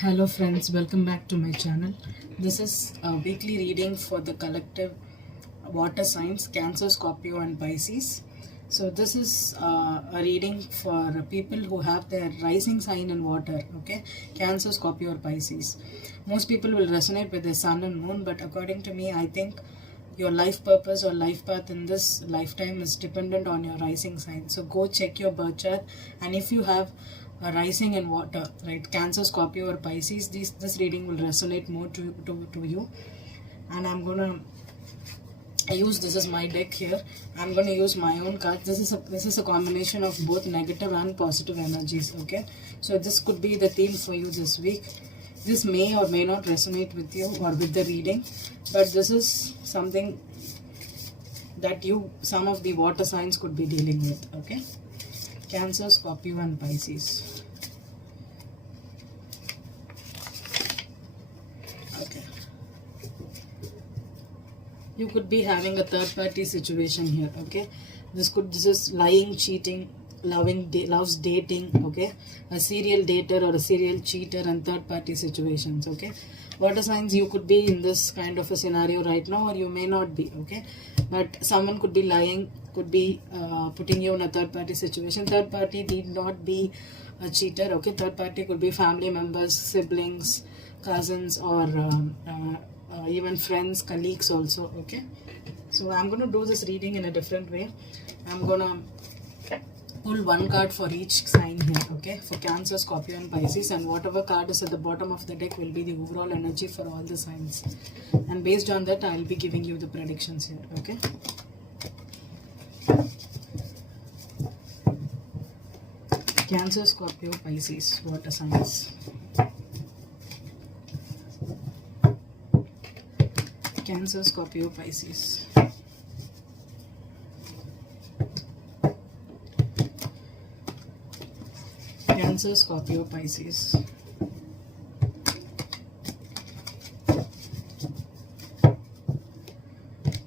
Hello friends, welcome back to my channel. This is a weekly reading for the collective water signs Cancer, Scorpio and Pisces. So this is a reading for people who have their rising sign in water, okay? Cancer, Scorpio or Pisces. Most people will resonate with their sun and moon, but according to me, I think your life purpose or life path in this lifetime is dependent on your rising sign. So go check your birth chart, and if you have a rising in water, right, Cancer, Scorpio or Pisces, this reading will resonate more to you. And I'm gonna use, this is my deck here, I'm going to use my own cards. This is a combination of both negative and positive energies, okay? So this could be the theme for you this week. This may or may not resonate with you or with the reading, but this is something that some of the water signs could be dealing with, okay? Cancer, Scorpio and Pisces. Okay. You could be having a third party situation here, okay? This is lying, cheating, loves dating, okay? A serial dater or a serial cheater and third party situations, okay? Water signs, you could be in this kind of a scenario right now, or you may not be, okay? But someone could be lying, could be putting you in a third party situation. Third party need not be a cheater, okay? Third party could be family members, siblings, cousins, or even friends, colleagues also, okay? So I'm going to do this reading in a different way. I'm going to pull one card for each sign here, okay? For Cancer, Scorpio and Pisces, and whatever card is at the bottom of the deck will be the overall energy for all the signs. And based on that, I'll be giving you the predictions here, okay? Cancer, Scorpio, Pisces, water signs. Cancer, Scorpio, Pisces. Cancer, Scorpio, Pisces.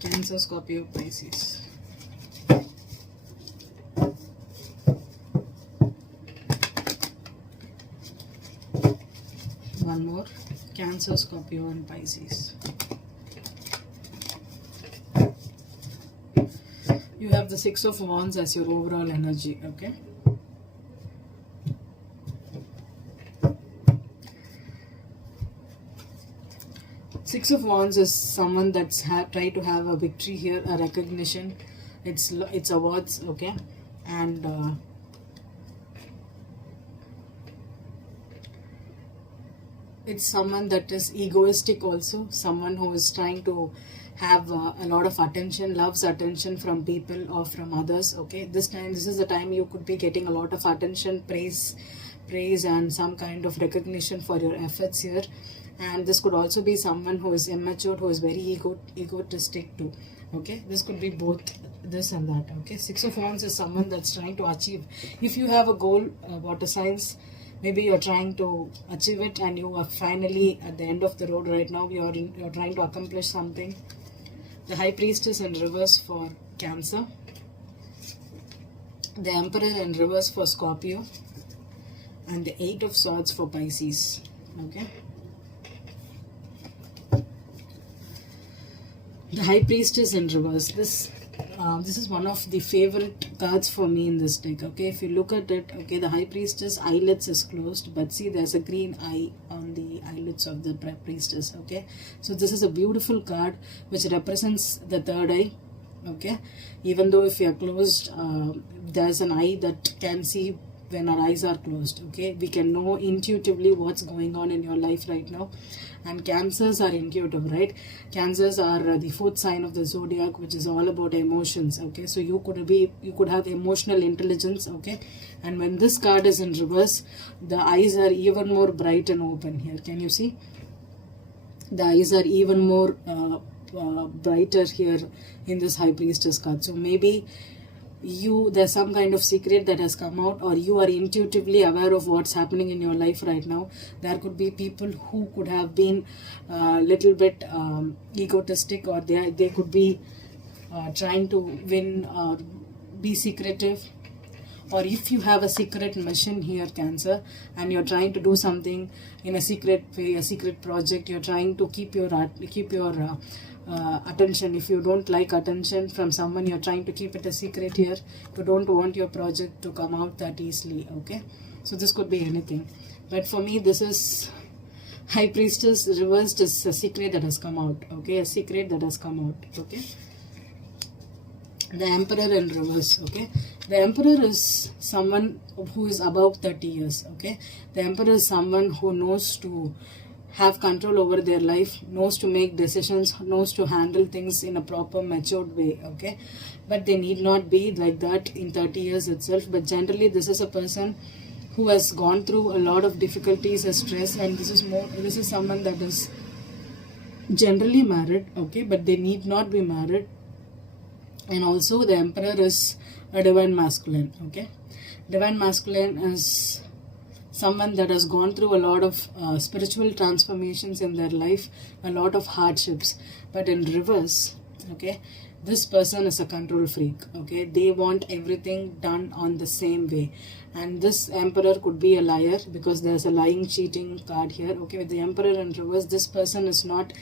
Cancer, Scorpio, Pisces. One more. Cancer, Scorpio and Pisces. You have the Six of Wands as your overall energy, okay? Six of Wands is someone that's try to have a victory here, a recognition. It's awards, okay? And it's someone that is egoistic also, someone who is trying to have a lot of attention, loves attention from people or from others, okay? This is the time you could be getting a lot of attention, praise and some kind of recognition for your efforts here. And this could also be someone who is immature, who is very egotistic too, okay? This could be both this and that, okay? Six of Wands is someone that's trying to achieve. If you have a goal, water signs, maybe you're trying to achieve it and you are finally at the end of the road right now. You're trying to accomplish something. The High Priestess in reverse for Cancer. The Emperor in reverse for Scorpio. And the Eight of Swords for Pisces. Okay. The High Priestess in reverse. This is one of the favorite cards for me in this deck, okay? If you look at it, okay, the High Priestess eyelids is closed, but see there's a green eye on the eyelids of the Priestess, okay? So this is a beautiful card which represents the third eye, okay? Even though if you are closed, there's an eye that can see when our eyes are closed, okay? We can know intuitively what's going on in your life right now. And Cancers are intuitive, right? Cancers are the fourth sign of the zodiac, which is all about emotions, okay? So you could have emotional intelligence, okay? And when this card is in reverse, the eyes are even more bright and open here. Can you see? The eyes are even more brighter here in this High Priestess card. So maybe there's some kind of secret that has come out, or you are intuitively aware of what's happening in your life right now. There could be people who could have been a little bit egotistic, or they could be trying to win or be secretive, or if you have a secret mission here, Cancer, and you're trying to do something in a secret way, a secret project, you're trying to keep your attention. If you don't like attention from someone, you're trying to keep it a secret here. You don't want your project to come out that easily. Okay, so this could be anything, but for me this is High Priestess reversed is a secret that has come out. Okay, a secret that has come out. Okay, the Emperor in reverse. Okay, the Emperor is someone who is above 30 years. Okay, the Emperor is someone who knows to have control over their life, knows to make decisions, knows to handle things in a proper matured way. Okay, but they need not be like that in 30 years itself. But generally this is a person who has gone through a lot of difficulties and stress, and this is someone that is generally married. Okay, but they need not be married. And also the Emperor is a divine masculine. Okay, divine masculine is someone that has gone through a lot of spiritual transformations in their life, a lot of hardships. But in reverse, okay, this person is a control freak. Okay, they want everything done on the same way, and this Emperor could be a liar because there's a lying, cheating card here. Okay, with the Emperor in reverse, this person is not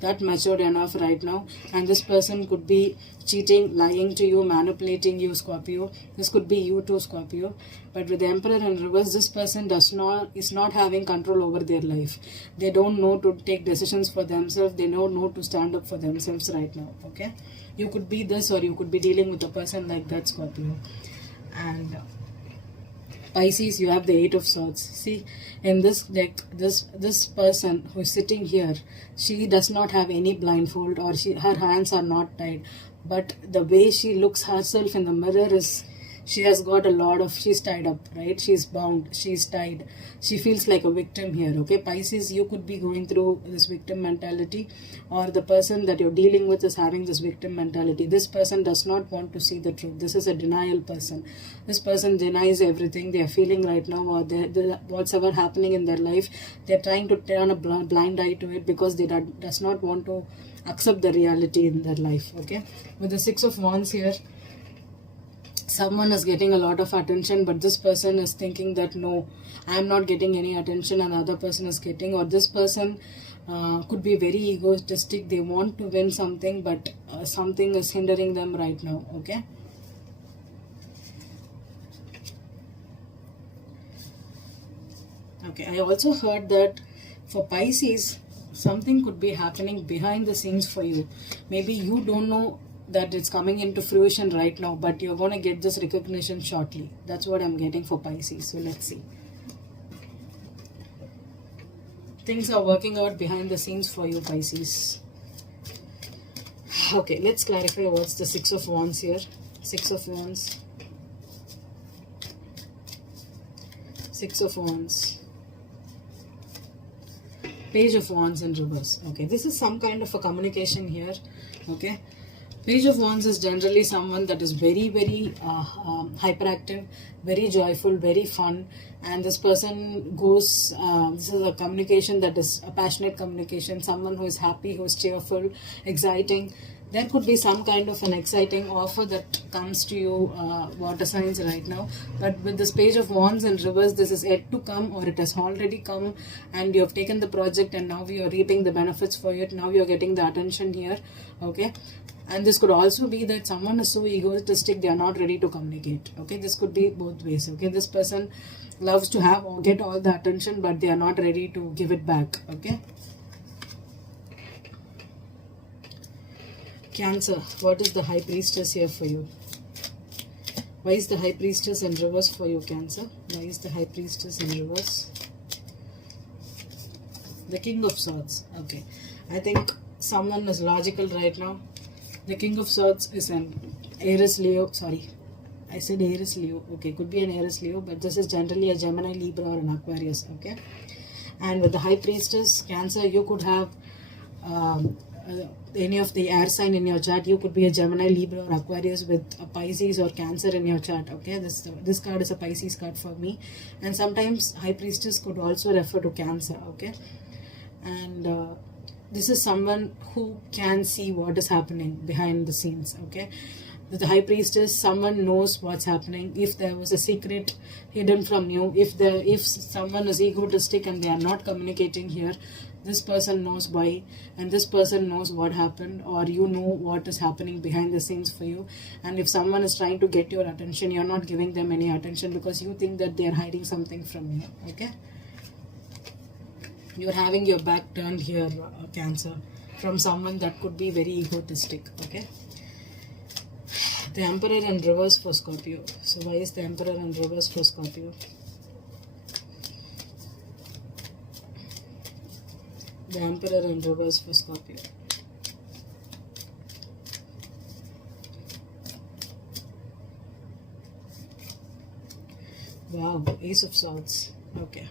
that matured enough right now, and this person could be cheating, lying to you, manipulating you, Scorpio. This could be you too, Scorpio. But with the Emperor in reverse, this person is not having control over their life. They don't know to take decisions for themselves. They don't know to stand up for themselves right now. Okay, you could be this, or you could be dealing with a person like that, Scorpio. And Pisces, you have the Eight of Swords. See, in this deck, this person who is sitting here, she does not have any blindfold, or her hands are not tied. But the way she looks herself in the mirror is, she has got a lot of, she's tied up, right? She's bound, she's tied. She feels like a victim here. Okay, Pisces, you could be going through this victim mentality, or the person that you're dealing with is having this victim mentality. This person does not want to see the truth. This is a denial person. This person denies everything they are feeling right now, or whatsoever happening in their life. They're trying to turn a blind eye to it because they does not want to accept the reality in their life. Okay, with the Six of Wands here, someone is getting a lot of attention, but this person is thinking that no, I am not getting any attention and the other person is getting. Or this person could be very egotistic. They want to win something, but something is hindering them right now. Okay, I also heard that for Pisces, something could be happening behind the scenes for you. Maybe you don't know that it's coming into fruition right now, but you're going to get this recognition shortly. That's what I'm getting for Pisces. So let's see. Things are working out behind the scenes for you, Pisces. Okay, let's clarify what's the Six of Wands here. Six of Wands. Six of Wands. Page of Wands in reverse. Okay, this is some kind of a communication here. Okay, Page of Wands is generally someone that is very, very hyperactive, very joyful, very fun, and this person goes, this is a communication that is a passionate communication, someone who is happy, who is cheerful, exciting. There could be some kind of an exciting offer that comes to you, water signs right now. But with this Page of Wands in reverse, this is yet to come, or it has already come, and you have taken the project and now you are reaping the benefits for it. Now you are getting the attention here. Okay, and this could also be that someone is so egotistic, they are not ready to communicate. Okay, this could be both ways. Okay, this person loves to have or get all the attention, but they are not ready to give it back. Okay, Cancer, what is the High Priestess here for you? Why is the High Priestess in reverse for you, Cancer? Why is the High Priestess in reverse? The King of Swords. Okay, I think someone is logical right now. The King of Swords is an Aries Leo. Sorry, I said Aries Leo. Okay, could be an Aries Leo, but this is generally a Gemini, Libra, or an Aquarius. Okay, and with the High Priestess, Cancer, you could have any of the air sign in your chart. You could be a Gemini, Libra, or Aquarius with a Pisces or Cancer in your chart. Okay, this card is a Pisces card for me, and sometimes High Priestess could also refer to Cancer. Okay, and this is someone who can see what is happening behind the scenes. Okay, With the high priestess, someone knows what's happening. If there was a secret hidden from you, if someone is egotistic and they are not communicating here, this person knows why, and this person knows what happened, or you know what is happening behind the scenes for you. And if someone is trying to get your attention, you're not giving them any attention because you think that they're hiding something from you. Okay, you're having your back turned here, Cancer, from someone that could be very egotistic. Okay, the Emperor in reverse for Scorpio. So why is the Emperor in reverse for Scorpio? The Emperor in reverse for Scorpio. Wow, Ace of Swords. Okay.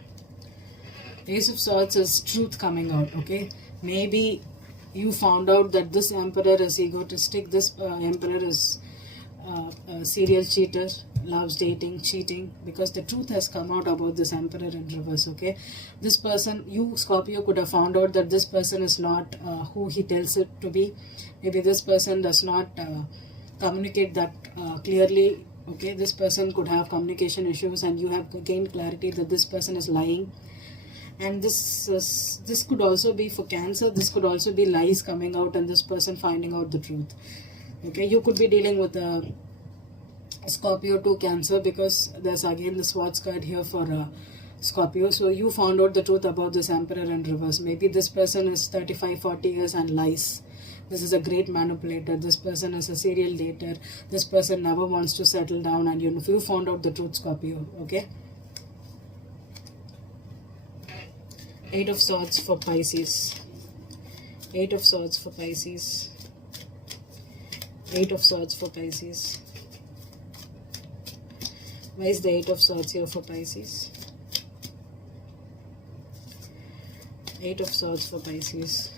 Ace of Swords is truth coming out. Okay. Maybe you found out that this Emperor is egotistic. This Emperor is a serial cheater, loves dating, cheating, because the truth has come out about this Emperor in reverse. Okay, this person, you Scorpio, could have found out that this person is not who he tells it to be. Maybe this person does not communicate that clearly. Okay, this person could have communication issues, and you have gained clarity that this person is lying. And this could also be for Cancer. This could also be lies coming out and this person finding out the truth. Okay, you could be dealing with a Scorpio to Cancer, because there's again the Swords card here for Scorpio. So you found out the truth about this Emperor in reverse. Maybe this person is 35-40 years and lies. This is a great manipulator. This person is a serial dater. This person never wants to settle down, and you found out the truth, Scorpio. Okay, 8 of Swords for Pisces. 8 of Swords for Pisces. 8 of Swords for Pisces. Why is the 8 of Swords here for Pisces? 8 of Swords for Pisces.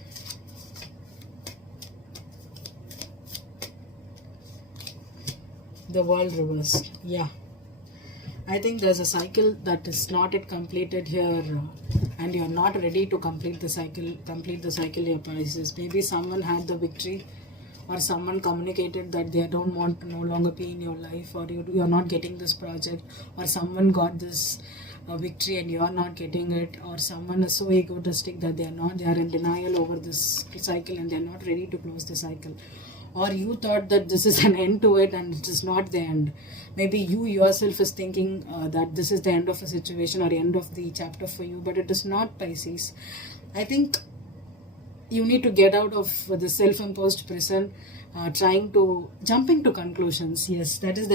The World reversed. Yeah. I think there's a cycle that is not yet completed here, and you're not ready to complete the cycle, here, Pisces. Maybe someone had the victory, or someone communicated that they don't want to no longer be in your life, or you're not getting this project, or someone got this victory and you're not getting it, or someone is so egotistic that they are in denial over this cycle and they're not ready to close the cycle. Or you thought that this is an end to it and it is not the end. Maybe you yourself is thinking that this is the end of a situation or end of the chapter for you, but it is not, Pisces. I think you need to get out of the self-imposed prison, jumping to conclusions. Yes, that is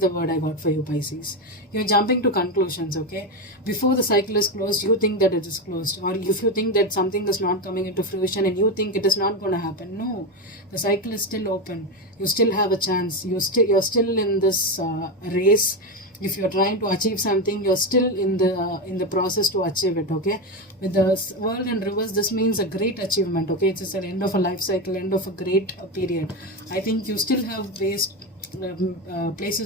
the word I got for you, Pisces. You're jumping to conclusions. Okay, before the cycle is closed, you think that it is closed, or if you think that something is not coming into fruition and you think it is not going to happen, no, the cycle is still open. You still have a chance. You're still in this race. If you're trying to achieve something, you're still in the process to achieve it. Okay, with the World in reverse, this means a great achievement. Okay, it's an end of a life cycle, end of a great period. I think you still have places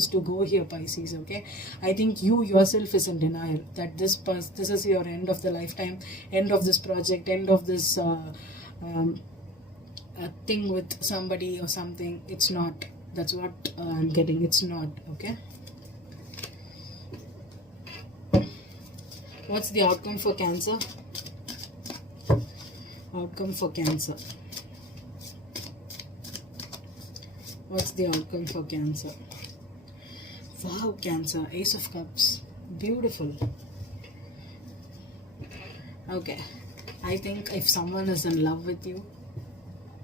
to go here, Pisces. Okay, I think you yourself is in denial that this is your end of the lifetime, end of this project, end of this thing with somebody or something. It's not. That's what I'm getting. It's not. Okay. What's the outcome for Cancer? Outcome for Cancer. What's the outcome for Cancer? Wow, Cancer. Ace of Cups. Beautiful. Okay. I think if someone is in love with you,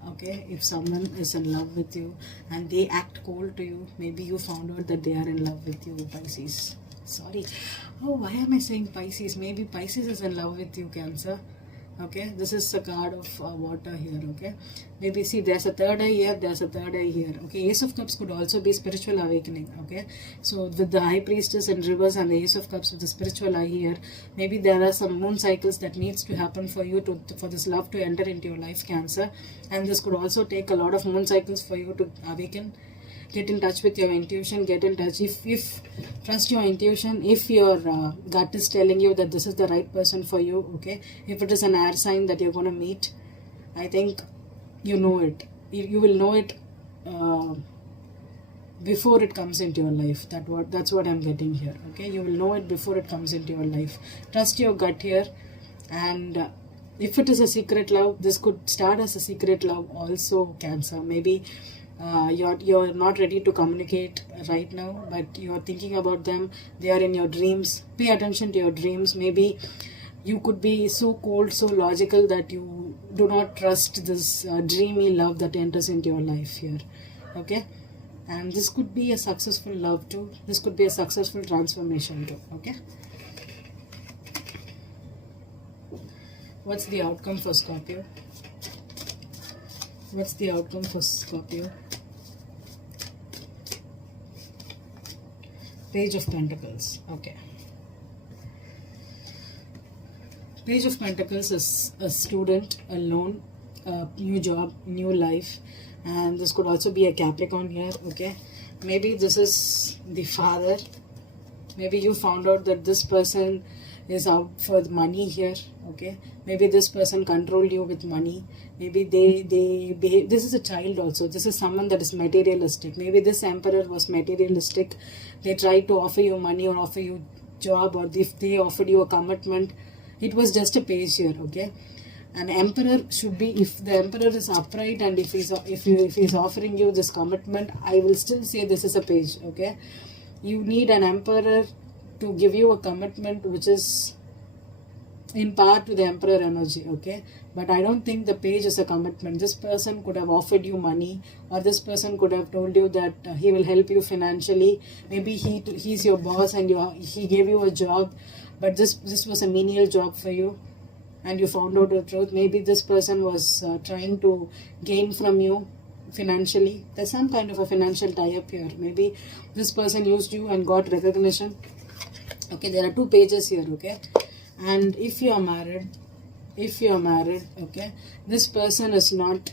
okay, if someone is in love with you and they act cold to you, maybe you found out that they are in love with you, Pisces. Sorry. Oh, why am I saying Pisces? Maybe Pisces is in love with you, Cancer. Okay, this is a card of water here. Okay, maybe see there's a third eye here, there's a third eye here. Okay, Ace of Cups could also be spiritual awakening. Okay, so with the High Priestess in reverse and the Ace of Cups with the spiritual eye here, maybe there are some moon cycles that needs to happen for you for this love to enter into your life, Cancer. And this could also take a lot of moon cycles for you to awaken. Get in touch with your intuition. Get in touch. If trust your intuition. If your gut is telling you that this is the right person for you, okay. If it is an air sign that you're going to meet, I think you know it. You will know it before it comes into your life. That's what I'm getting here. Okay, you will know it before it comes into your life. Trust your gut here. And if it is a secret love, this could start as a secret love also, Cancer. Maybe you're not ready to communicate right now, but you're thinking about them. They are in your dreams. Pay attention to your dreams. Maybe you could be so cold, so logical that you do not trust this dreamy love that enters into your life here. Okay, and this could be a successful love too. This could be a successful transformation too. Okay, what's the outcome for Scorpio? What's the outcome for Scorpio? Page of Pentacles. Okay, Page of Pentacles is a student, alone, a new job, new life, and this could also be a Capricorn here. Okay, maybe this is the father. Maybe you found out that this person is out for the money here. Okay, maybe this person controlled you with money. Maybe they behave. This is a child also. This is someone that is materialistic. Maybe this emperor was materialistic. They tried to offer you money or offer you job, or if they offered you a commitment, it was just a page here. Okay, an emperor should be, if the emperor is upright and if he's offering you this commitment, I will still say this is a page. Okay, you need an emperor to give you a commitment which is in part to the emperor energy. Okay, but I don't think the page is a commitment. This person could have offered you money, or this person could have told you that he will help you financially. Maybe he's your boss and he gave you a job, but this was a menial job for you, and you found out the truth. Maybe this person was trying to gain from you financially. There's some kind of a financial tie-up here. Maybe this person used you and got recognition. Okay, there are two pages here. Okay, and if you are married, okay, this person is not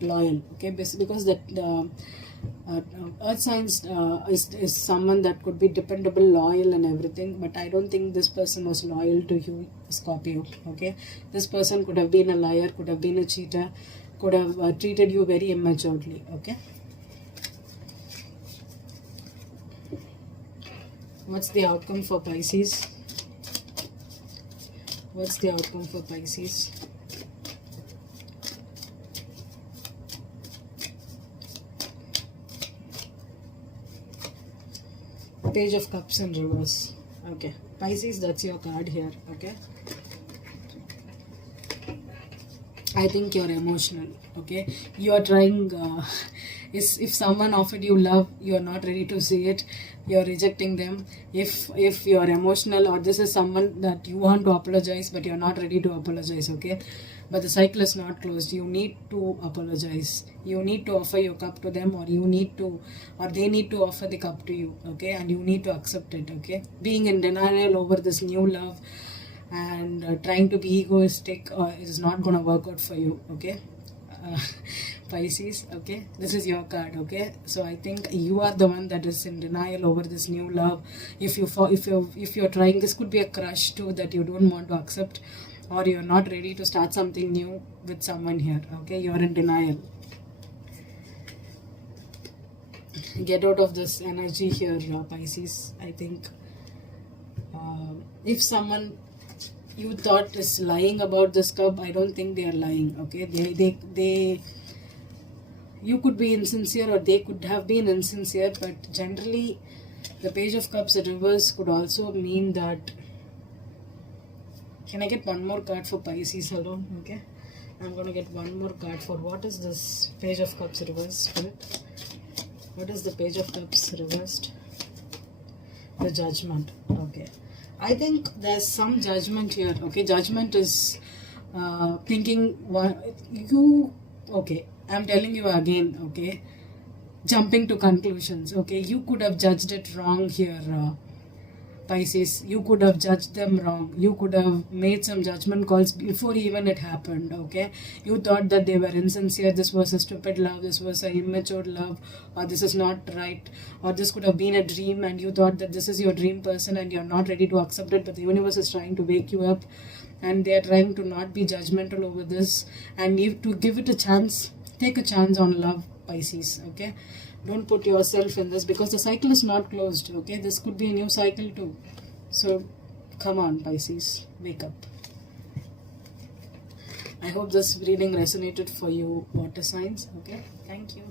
loyal. Okay, because the earth signs is someone that could be dependable, loyal and everything, but I don't think this person was loyal to you, Scorpio. Okay, this person could have been a liar, could have been a cheater, could have treated you very immaturely. Okay, what's the outcome for Pisces? What's the outcome for Pisces? Page of Cups in reverse. Okay, Pisces, that's your card here. Okay, I think you're emotional. Okay, you are trying. If someone offered you love, you are not ready to see it. You are rejecting them. If you are emotional, or this is someone that you want to apologize, but you are not ready to apologize. Okay, but the cycle is not closed. You need to apologize. You need to offer your cup to them, or they need to offer the cup to you. Okay, and you need to accept it. Okay, being in denial over this new love and trying to be egoistic is not going to work out for you. Okay, Pisces. Okay, this is your card. Okay, so I think you are the one that is in denial over this new love. If you're trying, this could be a crush too that you don't want to accept, or you're not ready to start something new with someone here. Okay, you're in denial. Get out of this energy here, Pisces. I think if someone you thought is lying about this cup, I don't think they are lying. Okay, they you could be insincere, or they could have been insincere, but generally the Page of Cups in reverse could also mean that. Can I get one more card for Pisces alone? Okay, I'm going to get one more card for, what is this Page of Cups reversed? Spirit, what is the Page of Cups reversed? The Judgment. Okay, I think there's some judgment here. Okay, judgment is thinking okay, I'm telling you again. Okay, jumping to conclusions. Okay, you could have judged it wrong here, Pisces. You could have judged them wrong. You could have made some judgment calls before even it happened. Okay, you thought that they were insincere, this was a stupid love, this was an immature love, or this is not right, or this could have been a dream, and you thought that this is your dream person and you're not ready to accept it, but the universe is trying to wake you up, and they are trying to not be judgmental over this, and to give it a chance. Take a chance on love, Pisces. Okay, Don't put yourself in this, because the cycle is not closed. Okay, this could be a new cycle too. So come on, Pisces, wake up. I hope this reading resonated for you, water signs. Okay, thank you.